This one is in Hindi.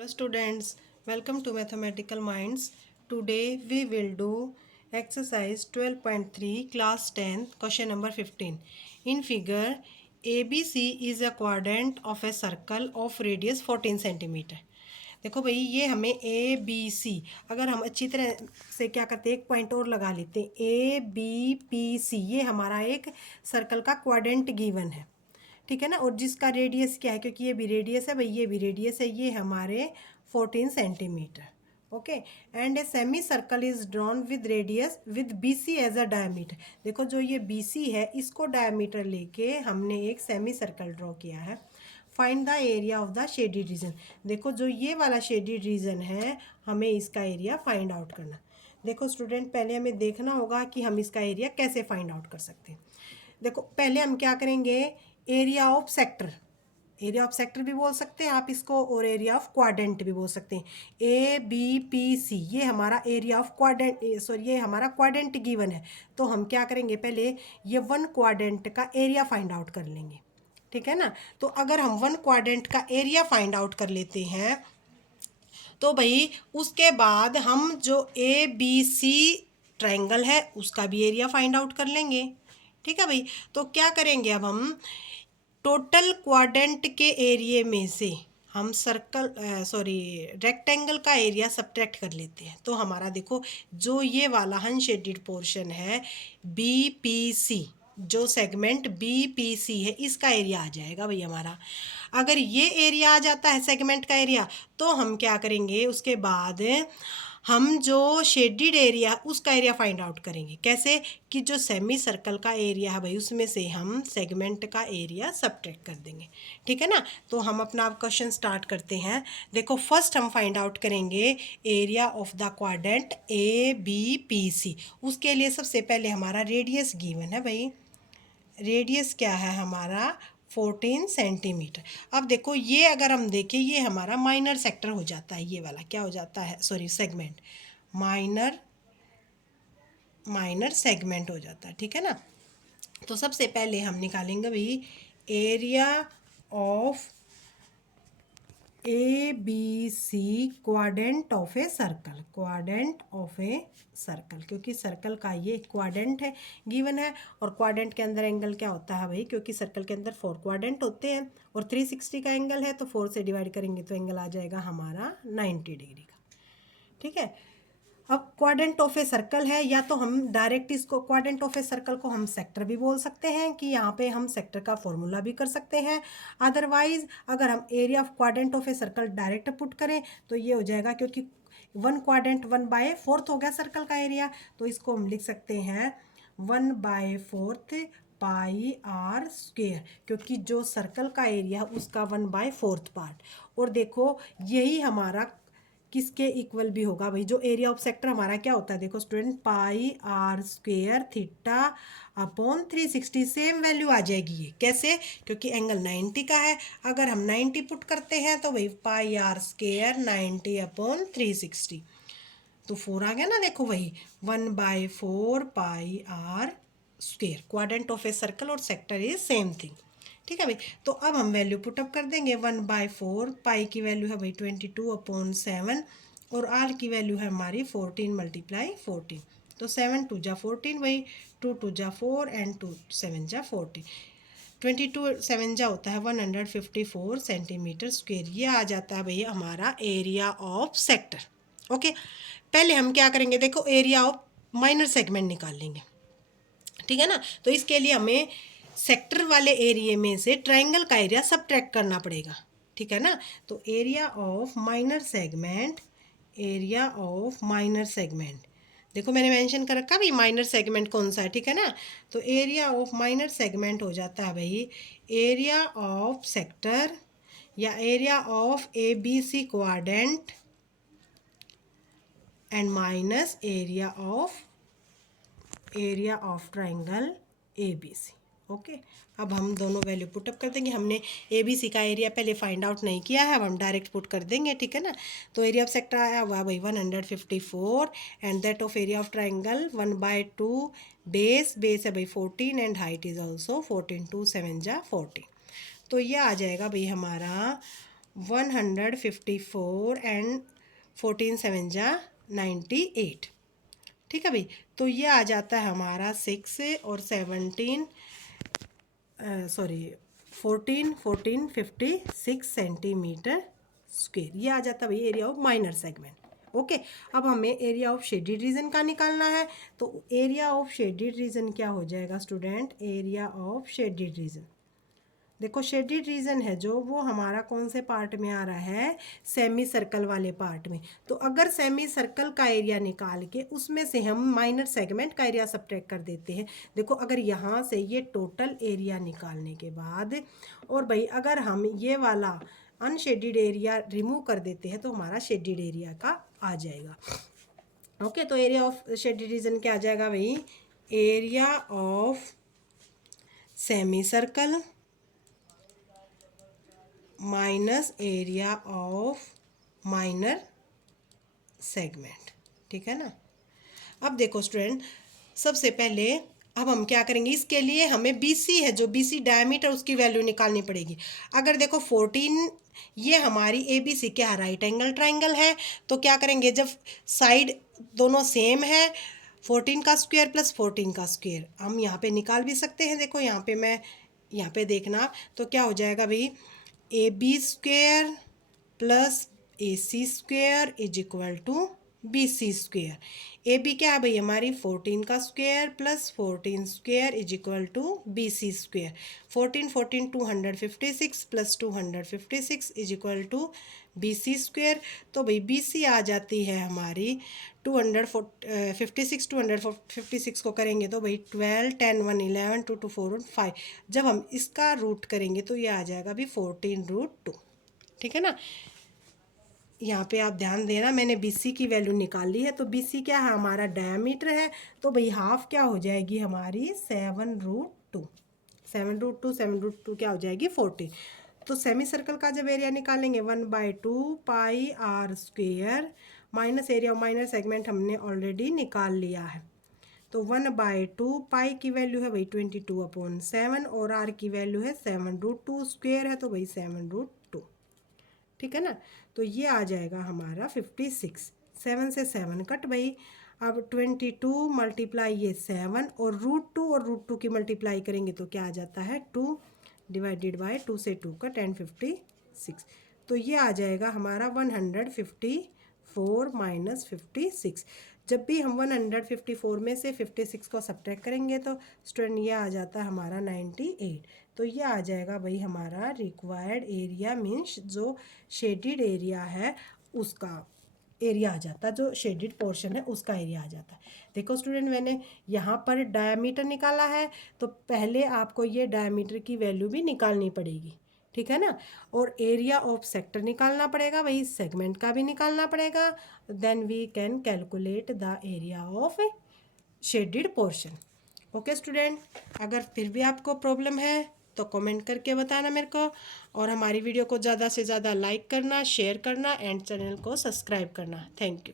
Hello students, welcome to Mathematical Minds. Today we will do exercise 12.3 class 10 question number 15. In figure ABC is a quadrant of a circle of radius 14 centimeter. देखो भाई ये हमें ए बी सी अगर हम अच्छी तरह से क्या करते हैं एक पॉइंट और लगा लेते हैं ए बी पी सी ये हमारा एक सर्कल का क्वाड्रेंट गिवन है। ठीक है ना। और जिसका रेडियस क्या है क्योंकि ये भी रेडियस है भाई ये भी रेडियस है ये हमारे 14 centimetre. Okay and a semicircle is drawn with radius with B C as a diameter. देखो जो ये बी सी है इसको डायमीटर लेके हमने एक सेमी सर्कल ड्रॉ किया है। Find the area of the shaded reason. देखो जो ये वाला शेडिड रीजन है हमें इसका एरिया फाइंड आउट करना। देखो स्टूडेंट पहले हमें देखना होगा कि हम इसका एरिया कैसे फाइंड आउट कर सकते हैं। देखो पहले हम क्या करेंगे area of sector, area of sector भी बोल सकते हैं आप इसको और एरिया ऑफ क्वाड्रेंट भी बोल सकते हैं। ए बी पी सी ये हमारा एरिया ऑफ क्वाड्रेंट सॉरी ये हमारा क्वाड्रेंट गिवन है। तो हम क्या करेंगे पहले ये वन क्वाड्रेंट का एरिया फाइंड आउट कर लेंगे। ठीक है ना। तो अगर हम वन क्वाड्रेंट का एरिया फाइंड आउट कर लेते हैं तो भाई उसके बाद हम जो ए बी सी ट्रायंगल है उसका भी एरिया फाइंड आउट कर लेंगे। ठीक है भाई। तो क्या करेंगे अब हम टोटल क्वाड्रेंट के एरिया में से हम सर्कल रेक्टेंगल का एरिया सब्ट्रैक्ट कर लेते हैं। तो हमारा देखो जो ये वाला अनशेडेड पोर्शन है बी पी सी जो सेगमेंट बी पी सी है इसका एरिया आ जाएगा भाई हमारा। अगर ये एरिया आ जाता है सेगमेंट का एरिया तो हम क्या करेंगे उसके बाद हम जो शेडिड एरिया उसका एरिया फाइंड आउट करेंगे। कैसे कि जो सेमी सर्कल का एरिया है भाई उसमें से हम सेगमेंट का एरिया सब्ट्रैक्ट कर देंगे। ठीक है ना। तो हम अपना अब क्वेश्चन स्टार्ट करते हैं। देखो फर्स्ट हम फाइंड आउट करेंगे area of the quadrant A B P C. उसके लिए सबसे पहले हमारा रेडियस गिवन है भाई। रेडियस क्या है हमारा 14 सेंटीमीटर। अब देखो ये अगर हम देखें ये हमारा माइनर सेक्टर हो जाता है। ये वाला क्या हो जाता है सॉरी सेगमेंट माइनर सेगमेंट हो जाता है। ठीक है ना। तो सबसे पहले हम निकालेंगे भाई area of A B C quadrant of a circle, quadrant of a circle क्योंकि सर्कल का ये क्वाड्रेंट है गिवन है। और क्वाड्रेंट के अंदर एंगल क्या होता है भाई क्योंकि सर्कल के अंदर 4 क्वाड्रेंट होते हैं और 360 का एंगल है तो 4 से डिवाइड करेंगे तो एंगल आ जाएगा हमारा 90 डिग्री का। ठीक है। अब क्वाड्रेंट ऑफ ए सर्कल है या तो हम डायरेक्ट इसको क्वाड्रेंट ऑफ ए सर्कल को हम सेक्टर भी बोल सकते हैं कि यहाँ पे हम सेक्टर का फॉर्मूला भी कर सकते हैं। अदरवाइज अगर हम area of quadrant of a circle direct put करें तो ये हो जाएगा क्योंकि वन क्वाड्रेंट 1/4 हो गया सर्कल का एरिया तो इसको हम लिख सकते हैं 1/4 पाई आर स्क्वेयर क्योंकि जो सर्कल का एरिया उसका 1/4 पार्ट। और देखो यही हमारा किसके इक्वल भी होगा भाई जो एरिया ऑफ सेक्टर हमारा क्या होता है। देखो student pi R square theta upon 360 same value आ जाएगी। ये कैसे क्योंकि एंगल 90 का है। अगर हम 90 पुट करते हैं तो भाई पाई आर स्क्वेयर 90 अपॉन 360 तो 4 आ गया ना। देखो वही 1/4 pi R square. Quadrant of a circle और सेक्टर इज सेम थिंग। ठीक है भाई। तो अब हम वैल्यू पुटअप कर देंगे 1/4 पाई की वैल्यू है भाई 22/7 और आर की वैल्यू है हमारी 14 × 14 तो 7 2 जा 14 भाई 2 2 जा 4 एंड 2 7 जा 14 22 7 जा होता है 154 सेंटीमीटर स्क्वेयर। ये आ जाता है भैया हमारा एरिया ऑफ सेक्टर। ओके पहले हम क्या करेंगे देखो एरिया ऑफ माइनर सेगमेंट निकाल लेंगे। ठीक है ना। तो इसके लिए हमें सेक्टर वाले एरिया में से ट्रायंगल का एरिया सब्ट्रैक्ट करना पड़ेगा। ठीक है ना। तो area of minor segment, area of minor segment देखो मैंने मेंशन कर रखा भाई माइनर सेगमेंट कौन सा है। ठीक है ना। तो एरिया ऑफ माइनर सेगमेंट हो जाता है भाई एरिया ऑफ सेक्टर या area of A B C quadrant and minus area of triangle A B C. Okay अब हम दोनों वैल्यू पुटअप कर देंगे। हमने ए बी सी का एरिया पहले फाइंड आउट नहीं किया है अब हम डायरेक्ट पुट कर देंगे। ठीक है ना। तो एरिया ऑफ सेक्टर आया हुआ भाई 154 and that of area of triangle 1/2 base है भाई 14 एंड हाइट इज ऑल्सो 14 2 7 जा 14 तो ये आ जाएगा भाई हमारा 154 एंड 14 7 जा 98। ठीक है भाई, तो ये आ जाता है हमारा 6 और 17 14 14 56 सेंटीमीटर स्क्वेयर। ये आ जाता है भाई area of minor segment. Okay, अब हमें एरिया ऑफ शेडेड रीजन का निकालना है। तो एरिया ऑफ शेडेड रीजन क्या हो जाएगा student? Area of shaded region, देखो शेडेड रीजन है जो, वो हमारा कौन से पार्ट में आ रहा है? सेमी सर्कल वाले पार्ट में। तो अगर सेमी सर्कल का एरिया निकाल के उसमें से हम माइनर सेगमेंट का एरिया सब्ट्रैक्ट कर देते हैं। देखो अगर यहाँ से ये टोटल एरिया निकालने के बाद, और भाई अगर हम ये वाला अनशेडेड एरिया रिमूव कर देते हैं तो हमारा शेडेड एरिया का आ जाएगा। ओके, तो एरिया ऑफ शेडेड रीजन क्या आ जाएगा भाई? Area of semi circle minus area of minor segment. ठीक है ना। अब देखो स्टूडेंट, सबसे पहले अब हम क्या करेंगे, इसके लिए हमें BC है जो BC डायमीटर, उसकी वैल्यू निकालनी पड़ेगी। अगर देखो 14 ये हमारी ABC क्या राइट एंगल ट्राइंगल है, तो क्या करेंगे, जब साइड दोनों सेम है 14 का स्क्वायर प्लस 14 का स्क्वायर हम यहाँ पे निकाल भी सकते हैं। देखो यहाँ पे मैं, यहाँ पे देखना, तो क्या हो जाएगा भाई, AB square plus AC square is equal to BC square. AB क्या है भाई हमारी 14 का square plus 14 square is equal to BC square. 14 14 256 plus 256 is equal to BC square. तो भाई BC आ जाती है हमारी 256, 256 को करेंगे तो भाई 12 10 1 11 2 2 4 1 5। जब हम इसका रूट करेंगे तो ये आ जाएगा भी 14√2। ठीक है ना। यहाँ पे आप ध्यान देना, मैंने BC की वैल्यू निकाल ली है। तो BC क्या है हमारा? डायमीटर है। तो भाई हाफ क्या हो जाएगी हमारी? 7√2। 7√2 7√2 क्या हो जाएगी? 14। तो सेमी सर्कल का जब एरिया निकालेंगे 1/2 पाई r square minus area of minor segment हमने ऑलरेडी निकाल लिया है। तो 1/2 पाई की वैल्यू है भाई 22/7 और r की वैल्यू है 7√2 स्क्वेयर है, तो भाई 7√2। ठीक है ना। तो ये आ जाएगा हमारा 56। 7 से 7 कट भाई। अब 22 मल्टीप्लाई ये 7 और √2 और √2 की मल्टीप्लाई करेंगे तो क्या आ जाता है? 2 डिवाइडेड बाय 2 से 2 कट एंड 56। तो ये आ जाएगा हमारा 154 माइनस 56। जब भी हम 154 में से 56 को सब्ट्रैक्ट करेंगे तो स्टूडेंट ये आ जाता है हमारा 98। तो ये आ जाएगा भाई हमारा रिक्वायर्ड एरिया, मीन्स जो शेडेड एरिया है उसका एरिया आ जाता है, जो शेडेड पोर्शन है उसका एरिया आ जाता है। देखो स्टूडेंट, मैंने यहाँ पर डायमीटर निकाला है, तो पहले आपको ये डायमीटर की वैल्यू भी निकालनी पड़ेगी। ठीक है ना। और एरिया ऑफ सेक्टर निकालना पड़ेगा, वही सेगमेंट का भी निकालना पड़ेगा। Then we can calculate the area of shaded portion. Okay student, अगर फिर भी आपको प्रॉब्लम है तो कमेंट करके बताना मेरे को, और हमारी वीडियो को ज़्यादा से ज़्यादा लाइक करना, शेयर करना एंड चैनल को सब्सक्राइब करना। Thank you.